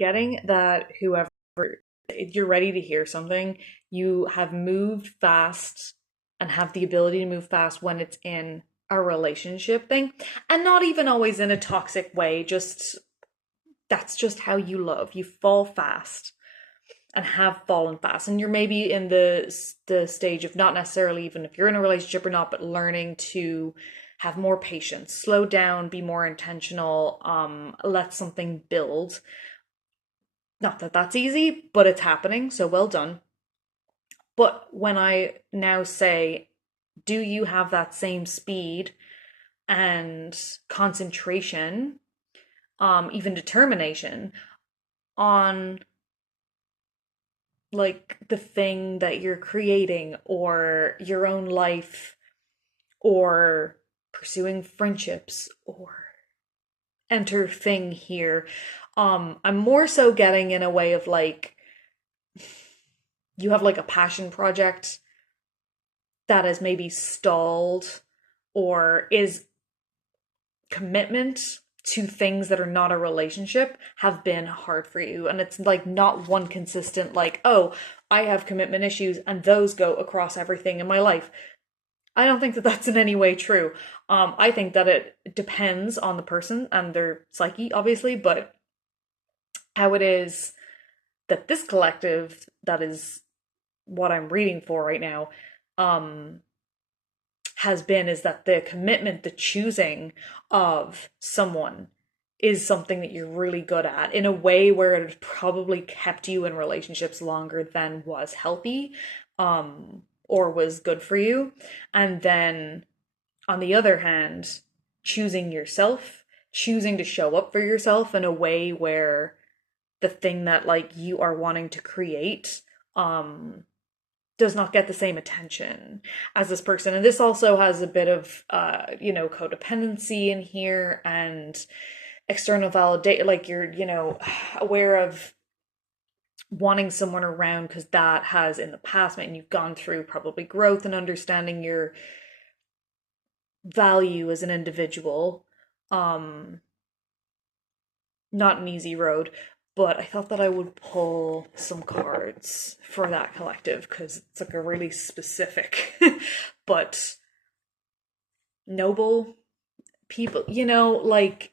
getting that whoever, if you're ready to hear something, you have moved fast and have the ability to move fast when it's in a relationship thing, and not even always in a toxic way, just that's just how you love. You fall fast and have fallen fast, and you're maybe in the stage of not necessarily even if you're in a relationship or not, but learning to have more patience, slow down, be more intentional, let something build. Not that that's easy, but it's happening, so well done. But when I now say, do you have that same speed and concentration, even determination on like the thing that you're creating or your own life or pursuing friendships or enter thing here? I'm more so getting in a way of like you have like a passion project that is maybe stalled or is commitment to things that are not a relationship have been hard for you, and it's like not one consistent like, oh, I have commitment issues and those go across everything in my life. I don't think that that's in any way true. I think that it depends on the person and their psyche, obviously, but how it is that this collective, that is what I'm reading for right now, um has been is that the commitment, the choosing of someone is something that you're really good at in a way where it probably kept you in relationships longer than was healthy, or was good for you. And then on the other hand, choosing yourself, choosing to show up for yourself in a way where the thing that like you are wanting to create does not get the same attention as this person. And this also has a bit of codependency in here and external validate, like you're, aware of wanting someone around because that has in the past meant you've gone through probably growth and understanding your value as an individual. um Not an easy road, but I thought that I would pull some cards for that collective because it's like a really specific but noble people. Like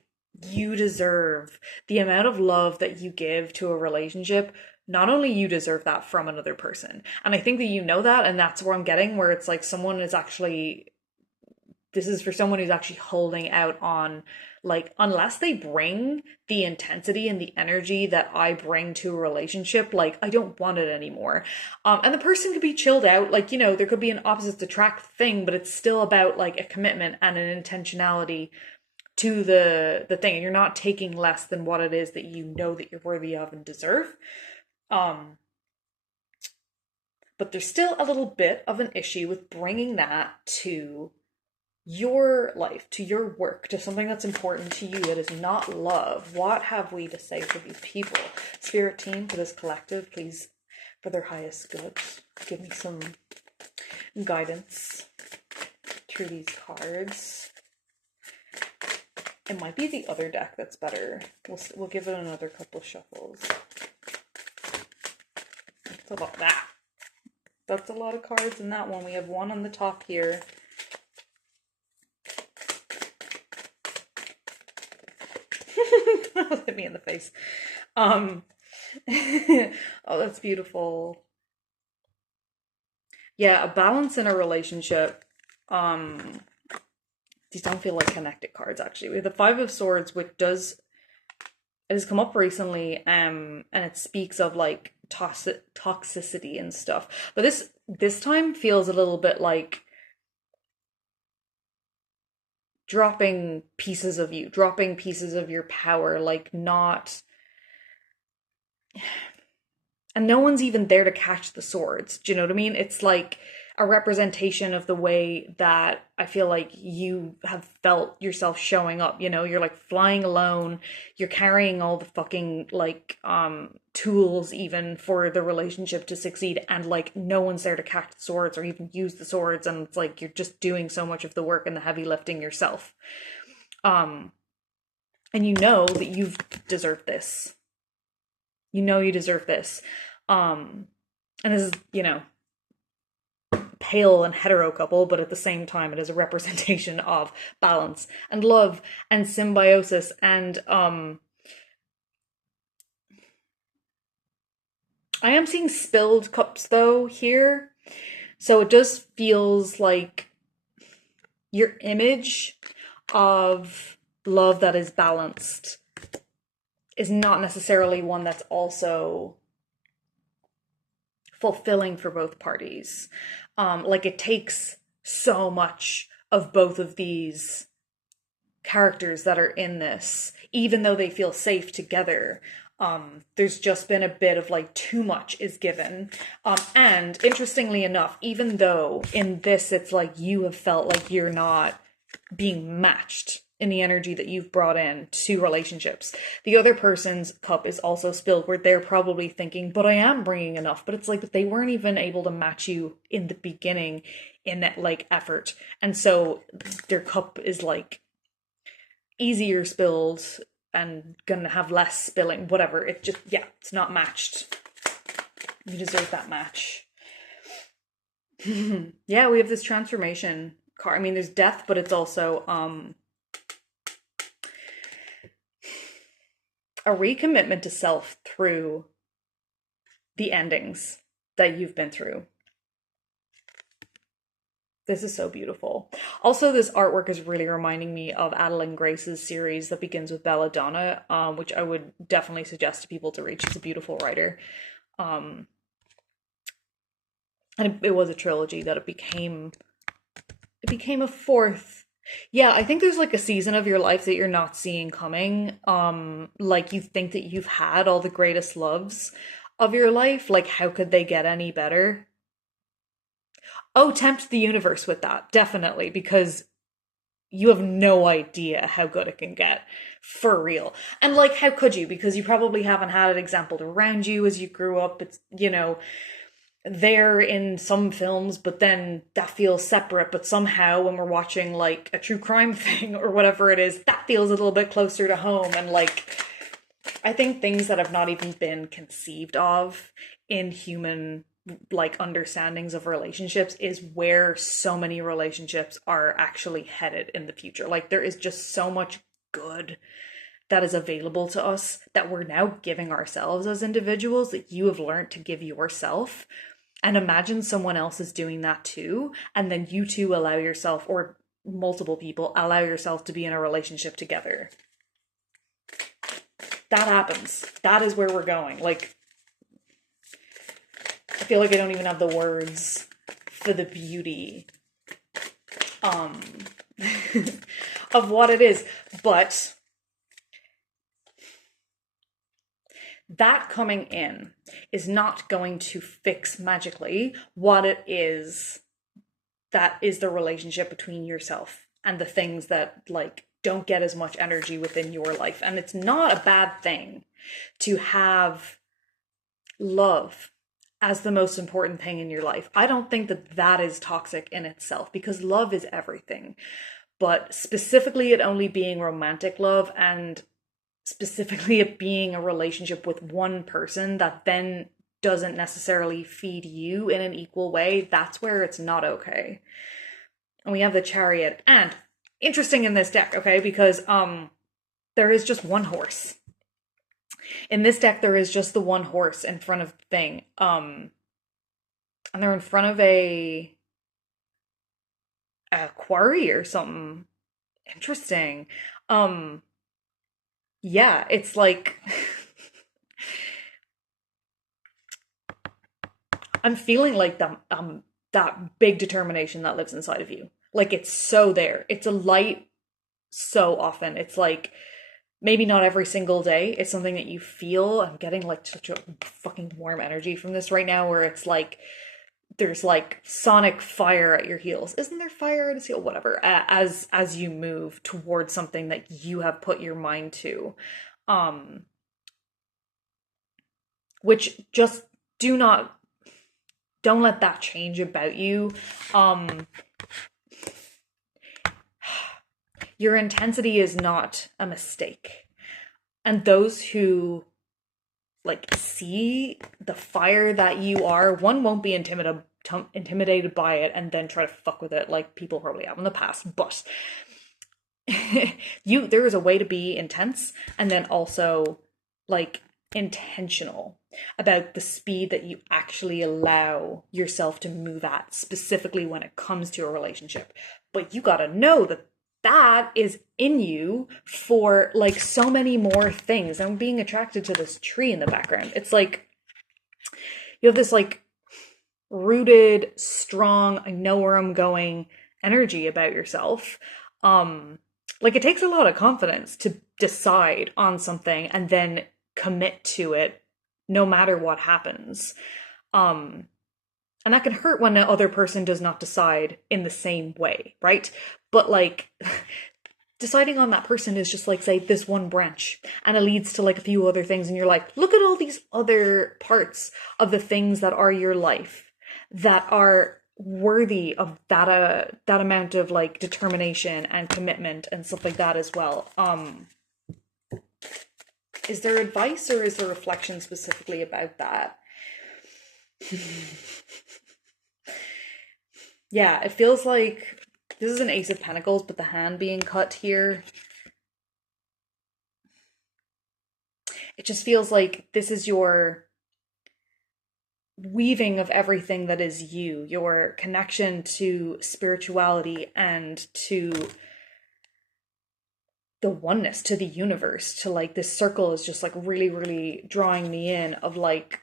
you deserve the amount of love that you give to a relationship. Not only you deserve that from another person. And I think that you know that, and that's where I'm getting, where it's like someone is actually, this is for someone who's actually holding out on, like, unless they bring the intensity and the energy that I bring to a relationship, like I don't want it anymore. And the person could be chilled out, like, there could be an opposites attract thing, but it's still about like a commitment and an intentionality to the thing, and you're not taking less than what it is that you know that you're worthy of and deserve. um but there's still a little bit of an issue with bringing that to your life, to your work, to something that's important to you that is not love. What have we to say for these people? Spirit team, for this collective, please, for their highest good, give me some guidance through these cards. It might be the other deck that's better. We'll give it another couple shuffles. That's a lot. That's a lot of cards in that one. We have one on the top here. That hit me in the face. Oh, that's beautiful. Yeah, a balance in a relationship. These don't feel like connected cards, actually. We have the Five of Swords, which it has come up recently, and it speaks of like toxicity and stuff. But this time feels a little bit like dropping pieces of you, dropping pieces of your power, like not, and no one's even there to catch the swords. Do you know what I mean? It's like a representation of the way that I feel like you have felt yourself showing up. You're like flying alone, you're carrying all the fucking like tools even for the relationship to succeed, and like no one's there to catch the swords or even use the swords, and it's like you're just doing so much of the work and the heavy lifting yourself. And you know that you've deserved this. You know you deserve this. And this is, pale and hetero couple, but at the same time it is a representation of balance and love and symbiosis and I am seeing spilled cups though here. So it just feels like your image of love that is balanced is not necessarily one that's also fulfilling for both parties. Like it takes so much of both of these characters that are in this, even though they feel safe together. There's just been a bit of like too much is given. And interestingly enough, even though in this it's like you have felt like you're not being matched in the energy that you've brought in to relationships, the other person's cup is also spilled where they're probably thinking, but I am bringing enough. But it's like they weren't even able to match you in the beginning in that like effort. And so their cup is like easier spilled and gonna have less spilling, whatever. It just, yeah, it's not matched. You deserve that match. Yeah, we have this transformation card. I mean, there's death, but it's also a recommitment to self through the endings that you've been through. This is so beautiful. Also, this artwork is really reminding me of Adeline Grace's series that begins with Belladonna, which I would definitely suggest to people to read. She's a beautiful writer. And it was a trilogy that it became a fourth. Yeah, I think there's like a season of your life that you're not seeing coming. Like you think that you've had all the greatest loves of your life. Like, how could they get any better? Oh, tempt the universe with that, definitely, because you have no idea how good it can get. For real. And like, how could you? Because you probably haven't had it exampled around you as you grew up. It's, there in some films, but then that feels separate. But somehow when we're watching like a true crime thing or whatever it is, that feels a little bit closer to home. And like, I think things that have not even been conceived of in human like understandings of relationships is where so many relationships are actually headed in the future. Like there is just so much good that is available to us that we're now giving ourselves as individuals that you have learned to give yourself. And imagine someone else is doing that too, and then you two allow yourself, or multiple people allow yourself to be in a relationship together. That happens. That is where we're going. Like, I feel like I don't even have the words for the beauty of what it is. But that coming in is not going to fix magically what it is that is the relationship between yourself and the things that like don't get as much energy within your life. And it's not a bad thing to have love as the most important thing in your life. I don't think that that is toxic in itself, because love is everything. But specifically it only being romantic love, and specifically it being a relationship with one person that then doesn't necessarily feed you in an equal way, that's where it's not okay. And we have the Chariot. And interesting in this deck, okay, because there is just one horse. In this deck, there is just the one horse in front of the thing. And they're in front of a quarry or something. Interesting. Yeah, it's like I'm feeling like that big determination that lives inside of you. Like it's so there. It's a light so often. It's like maybe not every single day. It's something that you feel. I'm getting like such a fucking warm energy from this right now, where it's like there's like sonic fire at your heels. Isn't there fire at his heel? Whatever. As you move towards something that you have put your mind to, which just don't let that change about you. Your intensity is not a mistake. And those who like see the fire that you are, one won't be intimidated by it and then try to fuck with it like people probably have in the past. But there is a way to be intense and then also like intentional about the speed that you actually allow yourself to move at, specifically when it comes to a relationship. But you gotta know that that is in you for like so many more things. I'm being attracted to this tree in the background. It's like you have this like rooted, strong, I know where I'm going energy about yourself. Like it takes a lot of confidence to decide on something and then commit to it no matter what happens. And that can hurt when the other person does not decide in the same way, right? But like deciding on that person is just like, say, this one branch, and it leads to like a few other things, and you're like, look at all these other parts of the things that are your life that are worthy of that amount of like determination and commitment and stuff like that as well. Is there advice or is there reflection specifically about that? Yeah, it feels like this is an Ace of Pentacles, but the hand being cut here, it just feels like this is your weaving of everything that is you, your connection to spirituality and to the oneness, to the universe, to like this circle is just like really, really drawing me in of like,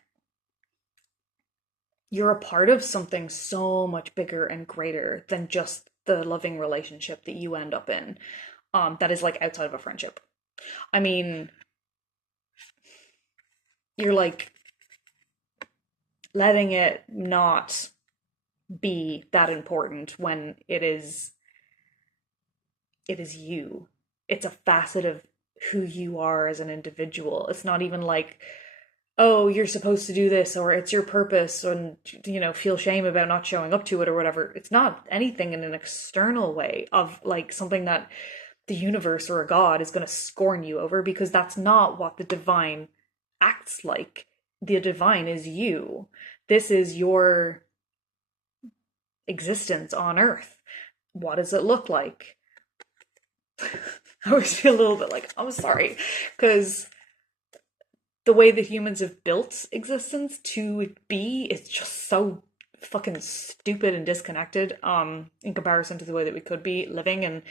you're a part of something so much bigger and greater than just the loving relationship that you end up in, that is like outside of a friendship. I mean, you're like letting it not be that important when it is you. It's a facet of who you are as an individual. It's not even like, oh, you're supposed to do this, or it's your purpose, and feel shame about not showing up to it or whatever. It's not anything in an external way of like something that the universe or a god is going to scorn you over, because that's not what the divine acts like. The divine is you. This is your existence on earth. What does it look like? I always feel a little bit like, I'm sorry, because the way that humans have built existence to be is just so fucking stupid and disconnected, in comparison to the way that we could be living, and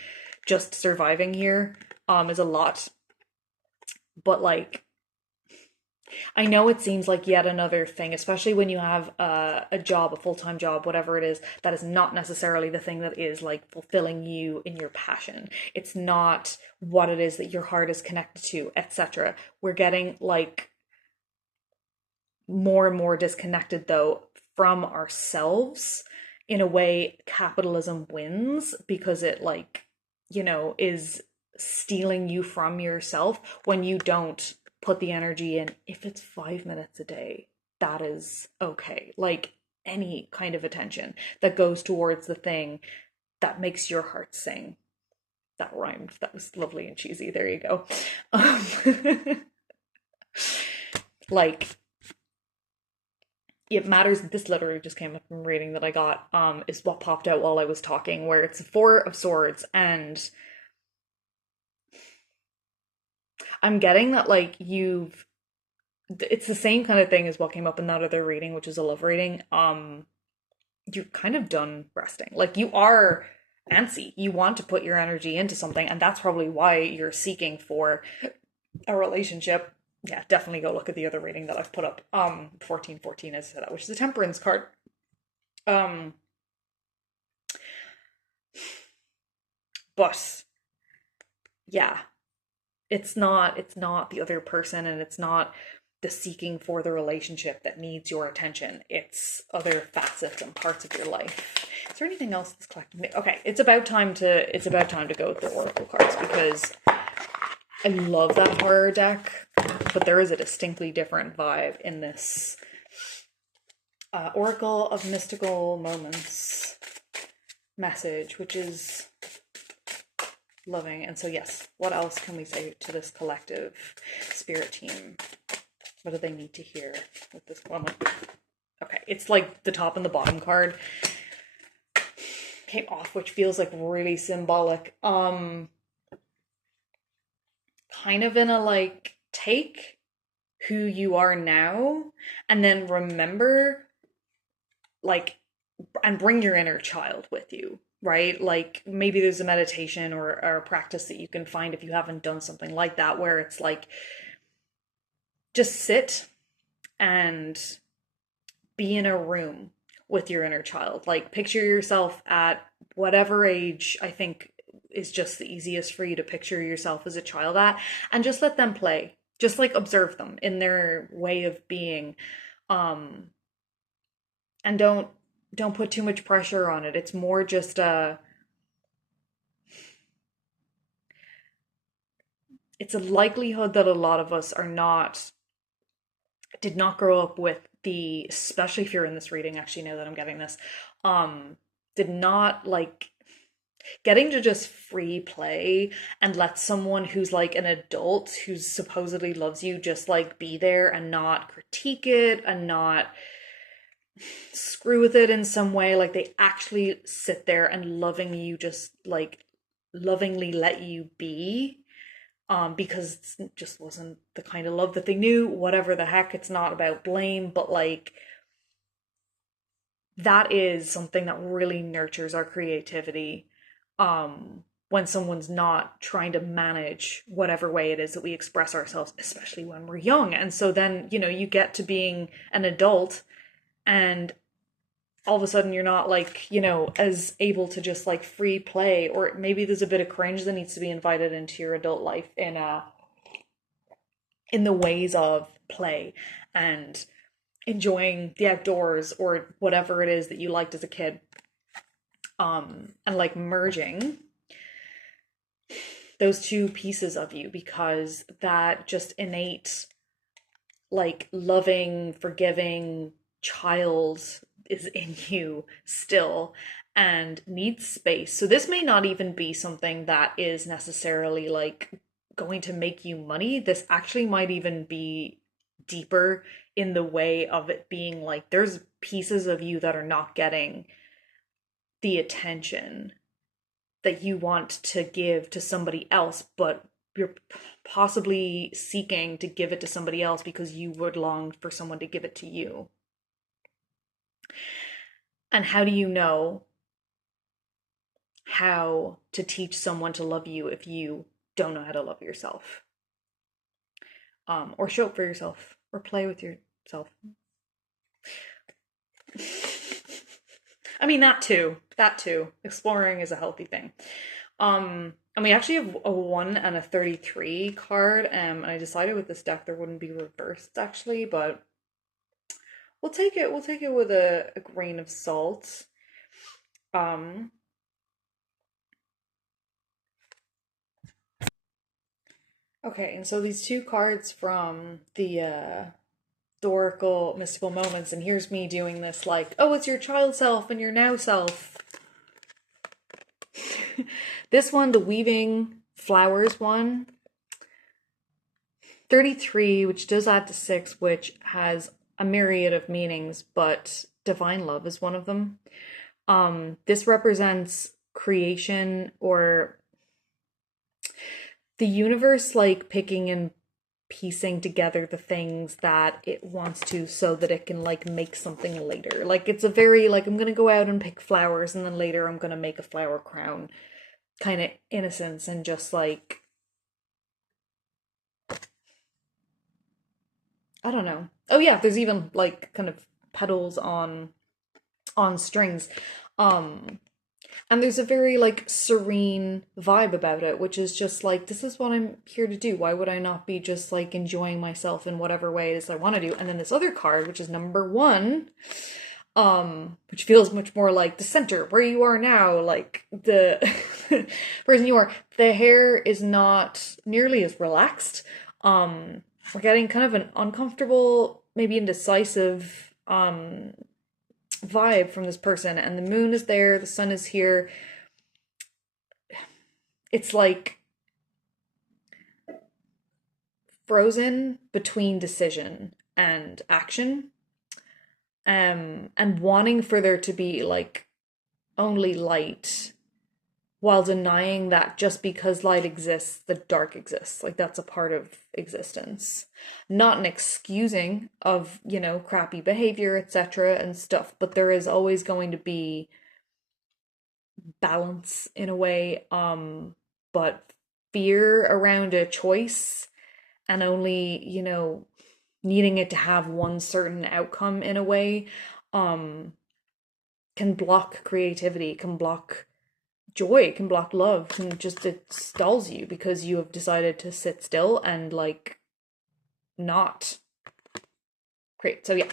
just surviving here is a lot. But like, I know it seems like yet another thing, especially when you have a job, a full-time job, whatever it is, that is not necessarily the thing that is like fulfilling you in your passion. It's not what it is that your heart is connected to, etc. We're getting like more and more disconnected though from ourselves. In a way, capitalism wins because it like, is stealing you from yourself when you don't put the energy in. If it's 5 minutes a day, that is okay. Like any kind of attention that goes towards the thing that makes your heart sing. That rhymed. That was lovely and cheesy. There you go. Like, it matters. This literally just came up from reading that I got, is what popped out while I was talking, where it's the Four of Swords, and I'm getting that like it's the same kind of thing as what came up in that other reading, which is a love reading. You're kind of done resting. Like, you are antsy. You want to put your energy into something, and that's probably why you're seeking for a relationship. Yeah, definitely go look at the other reading that I've put up. 1414 is that, which is a Temperance card. But yeah, it's not the other person, and it's not the seeking for the relationship that needs your attention. It's other facets and parts of your life. Is there anything else that's collecting? Okay, it's about time to go with the Oracle cards, because I love that horror deck, but there is a distinctly different vibe in this Oracle of Mystical Moments message, which is loving. And so yes, what else can we say to this collective spirit team? What do they need to hear with this one? Okay, it's like the top and the bottom card came off, which feels like really symbolic. Kind of in a like, take who you are now and then remember, like, and bring your inner child with you, right? Like maybe there's a meditation or a practice that you can find if you haven't done something like that, where it's like just sit and be in a room with your inner child. Like picture yourself at whatever age I think is just the easiest for you to picture yourself as a child at, and just let them play. Just like observe them in their way of being. And don't put too much pressure on it. It's more just it's a likelihood that a lot of us did not grow up with the, especially if you're in this reading, actually, now that I'm getting this, did not like getting to just free play and let someone who's like an adult who supposedly loves you just like be there and not critique it and not screw with it in some way. Like they actually sit there and lovingly let you be, because it just wasn't the kind of love that they knew. Whatever the heck, it's not about blame, but like that is something that really nurtures our creativity, when someone's not trying to manage whatever way it is that we express ourselves, especially when we're young. And so then, you get to being an adult and all of a sudden you're not like, as able to just like free play, or maybe there's a bit of cringe that needs to be invited into your adult life in the ways of play and enjoying the outdoors or whatever it is that you liked as a kid. And like merging those two pieces of you, because that just innate, like loving, forgiving child is in you still and needs space. So this may not even be something that is necessarily like going to make you money. This actually might even be deeper in the way of it being like there's pieces of you that are not getting the attention that you want to give to somebody else, but you're possibly seeking to give it to somebody else because you would long for someone to give it to you. And how do you know how to teach someone to love you if you don't know how to love yourself? Or show up for yourself, or play with yourself. I mean, that too. Exploring is a healthy thing. And we actually have a 1 and a 33 card, and I decided with this deck there wouldn't be reversed actually, but we'll take it with a grain of salt. Okay, and so these two cards from the Dorical Mystical Moments, and here's me doing this like, oh, it's your child self and your now self. This one, the Weaving Flowers one, 33, which does add to 6, which has a myriad of meanings, but divine love is one of them. This represents creation, or the universe like picking and piecing together the things that it wants to so that it can like make something later. Like it's a very like, I'm gonna go out and pick flowers and then later I'm gonna make a flower crown kind of innocence, and just like, I don't know. Oh yeah, there's even like kind of petals on strings. And there's a very like serene vibe about it, which is just like, this is what I'm here to do. Why would I not be just like enjoying myself in whatever way it is I want to do? And then this other card, which is number 1, which feels much more like the center, where you are now, like the person you are. The hair is not nearly as relaxed. We're getting kind of an uncomfortable, maybe indecisive, vibe from this person, and the moon is there, the sun is here. It's like frozen between decision and action, and wanting for there to be like only light, while denying that just because light exists, the dark exists. Like that's a part of existence. Not an excusing of, crappy behavior, etc. and stuff, but there is always going to be balance in a way. But fear around a choice and only, needing it to have one certain outcome in a way, can block creativity, can block joy, can block love, can just, it stalls you because you have decided to sit still and like not create. So yeah,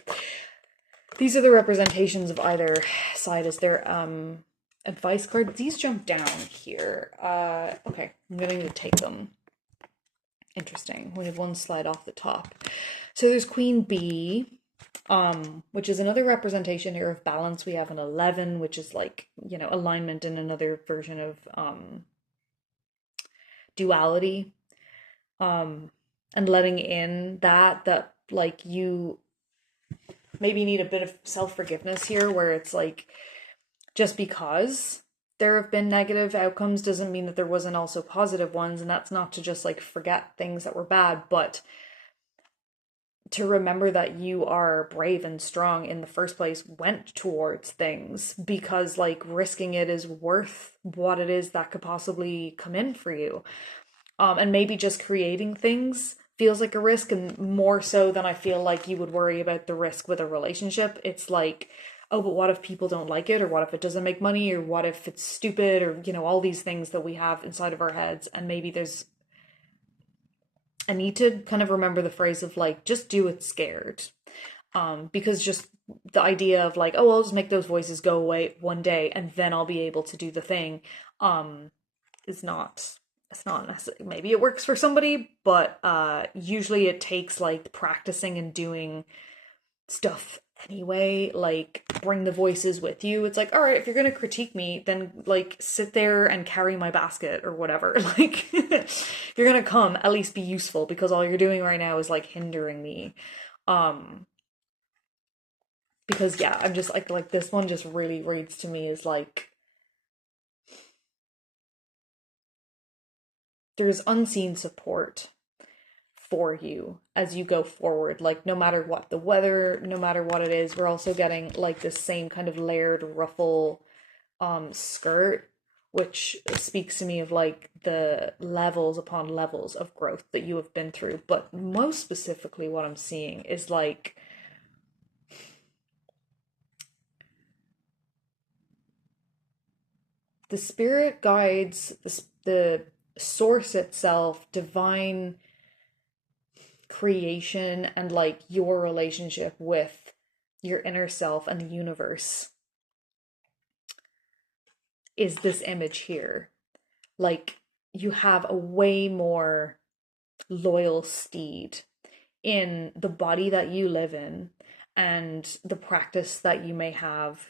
these are the representations of either side as their advice cards. These jump down here. Okay, I'm going to take them. Interesting. We have one slide off the top. So there's Queen Bee, which is another representation here of balance. We have an 11, which is like, alignment, and another version of duality. And letting in that like you maybe need a bit of self-forgiveness here, where it's like, just because there have been negative outcomes doesn't mean that there wasn't also positive ones. And that's not to just like forget things that were bad, but to remember that you are brave and strong in the first place, went towards things because like risking it is worth what it is that could possibly come in for you. And maybe just creating things feels like a risk, and more so than I feel like you would worry about the risk with a relationship. It's like, oh, but what if people don't like it? Or what if it doesn't make money? Or what if it's stupid? Or, all these things that we have inside of our heads. And maybe I need to kind of remember the phrase of like, just do it scared. Because just the idea of like, oh, I'll just make those voices go away one day and then I'll be able to do the thing, is not, it's not necessary. Maybe it works for somebody, but usually it takes like practicing and doing stuff anyway. Like, bring the voices with you. It's like, all right, if you're gonna critique me, then like sit there and carry my basket or whatever. Like, if you're gonna come, at least be useful, because all you're doing right now is like hindering me. Because yeah, I'm just like this one just really reads to me as like, there's unseen support for you as you go forward. Like, no matter what the weather, no matter what it is, we're also getting like this same kind of layered ruffle skirt, which speaks to me of like the levels upon levels of growth that you have been through. But most specifically, what I'm seeing is like, the spirit guides, the source itself, divine creation, and like your relationship with your inner self and the universe is this image here. Like, you have a way more loyal steed in the body that you live in and the practice that you may have,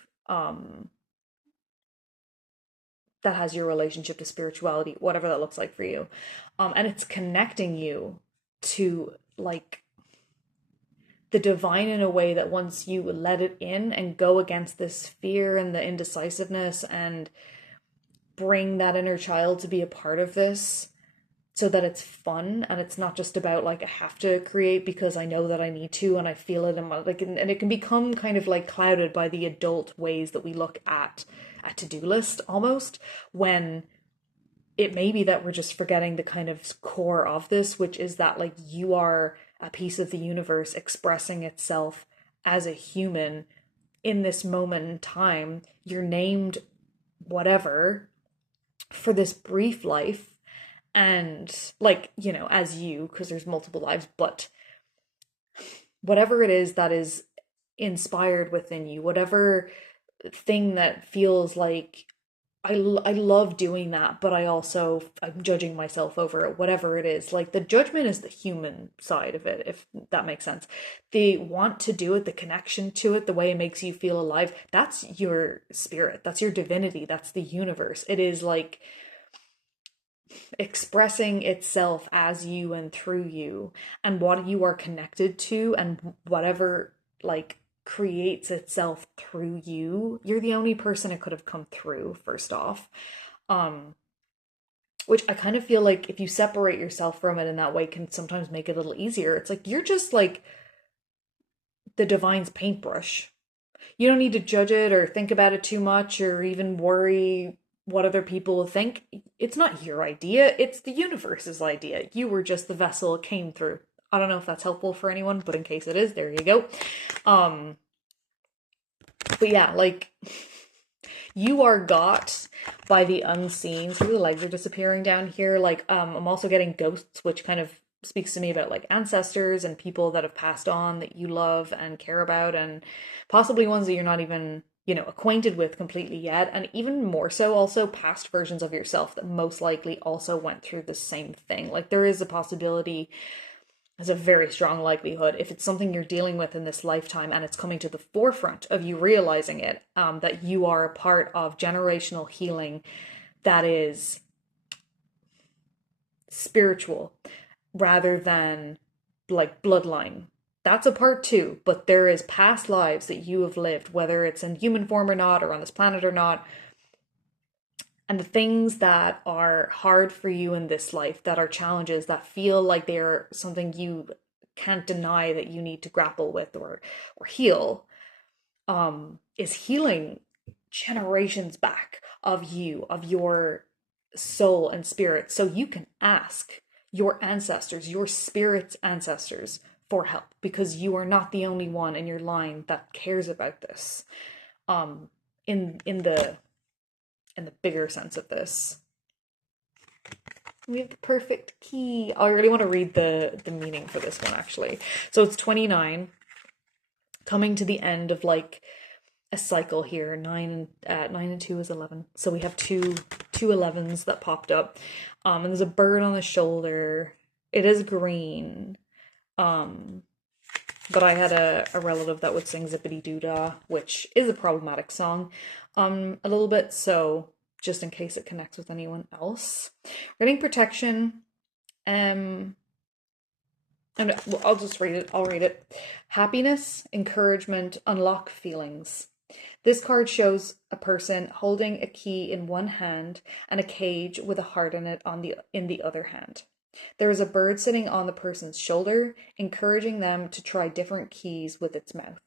that has your relationship to spirituality, whatever that looks like for you. And it's connecting you to like the divine in a way that once you let it in and go against this fear and the indecisiveness and bring that inner child to be a part of this, so that it's fun and it's not just about like, I have to create because I know that I need to and I feel it in my like, and it can become kind of like clouded by the adult ways that we look at a to-do list almost, when it may be that we're just forgetting the kind of core of this, which is that like, you are a piece of the universe expressing itself as a human in this moment in time. You're named whatever for this brief life, and like, as you, because there's multiple lives, but whatever it is that is inspired within you, whatever thing that feels like, I love doing that, but I'm judging myself over it, whatever it is. Like, the judgment is the human side of it, if that makes sense. The want to do it, the connection to it, the way it makes you feel alive, that's your spirit, that's your divinity, that's the universe. It is like expressing itself as you and through you, and what you are connected to, and whatever like creates itself through you, you're the only person it could have come through, first off. um which I kind of feel like if you separate yourself from it in that way can sometimes make it a little easier. It's like you're just like the divine's paintbrush. You don't need to judge it or think about it too much or even worry what other people will think. It's not your idea, it's the universe's idea. You were just the vessel it came through. I don't know if that's helpful for anyone, but in case it is, there you go. Um, but yeah, like you are got by the unseen. So the legs are disappearing down here. Like, I'm also getting ghosts, which kind of speaks to me about like ancestors and people that have passed on that you love and care about, and possibly ones that you're not even, acquainted with completely yet. And even more so, also past versions of yourself that most likely also went through the same thing. Like, there is a possibility, there's a very strong likelihood, if it's something you're dealing with in this lifetime and it's coming to the forefront of you realizing it, that you are a part of generational healing that is spiritual rather than like bloodline. That's a part too, but there is past lives that you have lived, whether it's in human form or not, or on this planet or not, and the things that are hard for you in this life, that are challenges that feel like they're something you can't deny that you need to grapple with or heal, is healing generations back of you, of your soul and spirit. So you can ask your ancestors, your spirit's ancestors, for help, because you are not the only one in your line that cares about this. In the bigger sense of this. We have the perfect key. I really want to read the meaning for this one, actually. So it's 29, coming to the end of like a cycle here. 9 and 2 is 11. So we have two 11s that popped up. And there's a bird on the shoulder. It is green. But I had a relative that would sing Zippity Doo Dah, which is a problematic song, a little bit, so just in case it connects with anyone else. Getting protection, and well, I'll just read it. I'll read it. Happiness, encouragement, unlock feelings. This card shows a person holding a key in one hand and a cage with a heart in it in the other hand. There is a bird sitting on the person's shoulder, encouraging them to try different keys with its mouth.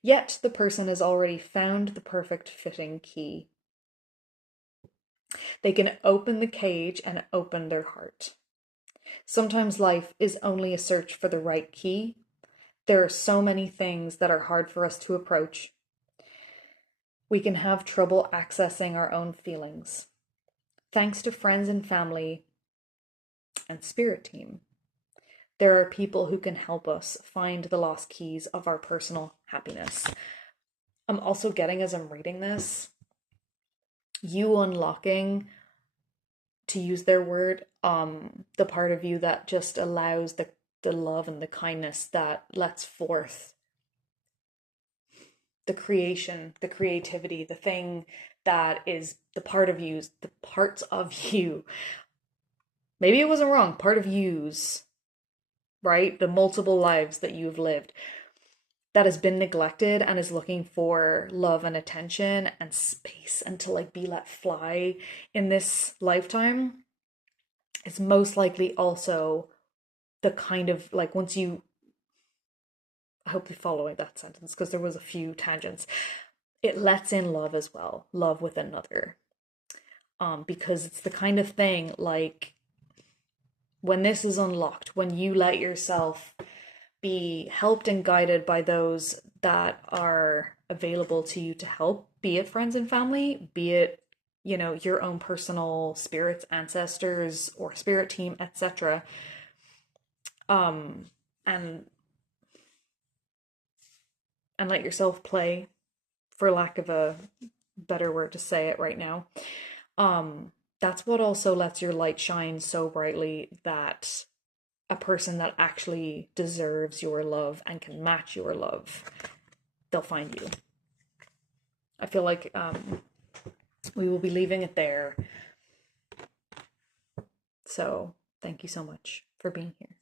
Yet the person has already found the perfect fitting key. They can open the cage and open their heart. Sometimes life is only a search for the right key. There are so many things that are hard for us to approach. We can have trouble accessing our own feelings. Thanks to friends and family and spirit team, there are people who can help us find the lost keys of our personal happiness. I'm also getting, as I'm reading this, you unlocking, to use their word, the part of you that just allows the love and the kindness that lets forth the creation, the creativity, the thing that is the part of you, the parts of you. Maybe it wasn't wrong, part of yous, right? The multiple lives that you've lived that has been neglected and is looking for love and attention and space and to like be let fly in this lifetime is most likely also the kind of like, once you, I hope you're following that sentence because there was a few tangents, it lets in love as well, love with another, because it's the kind of thing like when this is unlocked, when you let yourself be helped and guided by those that are available to you to help, be it friends and family, be it, your own personal spirits, ancestors, or spirit team, etc. And let yourself play, for lack of a better word to say it right now. That's what also lets your light shine so brightly that a person that actually deserves your love and can match your love, they'll find you. I feel like we will be leaving it there. So thank you so much for being here.